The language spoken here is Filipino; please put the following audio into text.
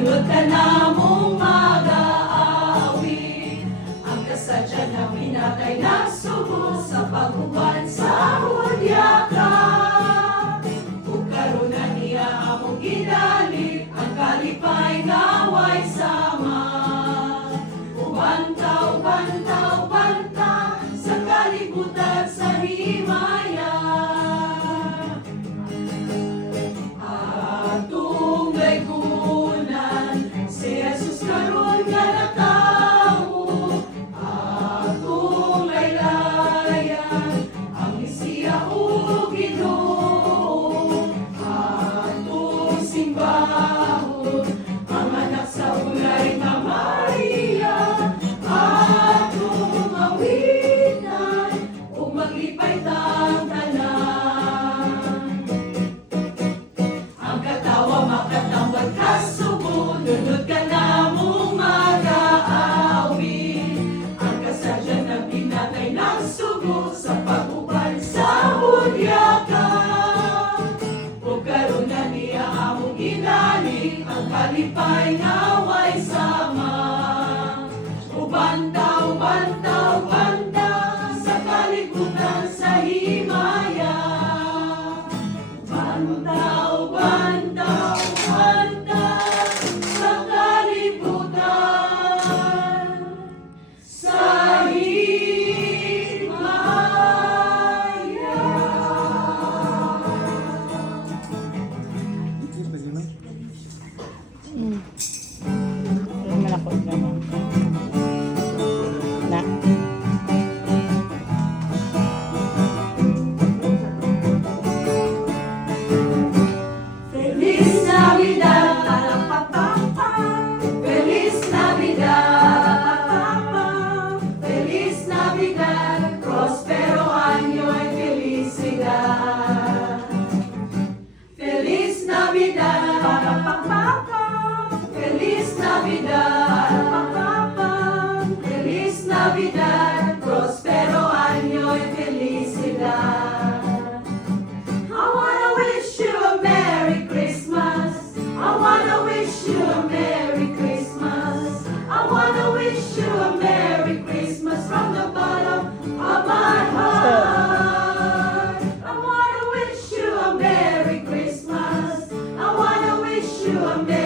Sunod ka na mong mag-aawi. Ang kasadya na pinatay nagsubo sa paghuban sa hudyaka. Kung karuna niya among ginalit, ang kalipay naway sama. Ubanta, ubanta, ubanta sa kalibutan sa himaya. Atong gaygunan si Jesus karon nga natawo. Atong laylayan ang Mesiya ug Ginoo. Atong simbahon ang anak sa ulay nga Maria. Atong awitan ug maglipay tang tanan. Ang katawa makatawag kasubo, nunod ka na mong mag-aawi. Ang kasadya na pinatay ng sugo sa paghuban sa hudyaka. O karuna niya among ginali, ang kalipay naway sama. Ubanta, ubanta, ubanta sa kalibutan sa himaya. Ubanta, ubanta, ubanta sa kalibutan sa himaya. Alam na ako naman. Na. Feliz Navidad, pa-pa-pa-pa. Feliz Navidad, Feliz Navidad, prospero año y felicidad. Feliz Navidad, pa-pa-pa-pa. Feliz Navidad, pa-pa-pa. Feliz Navidad, prospero año y felicidad. I wanna wish you a Merry Christmas. I wanna wish you a Merry Christmas. I wanna wish you a Merry Christmas from the bottom of my heart. I wanna wish you a Merry Christmas. I wanna wish you a Merry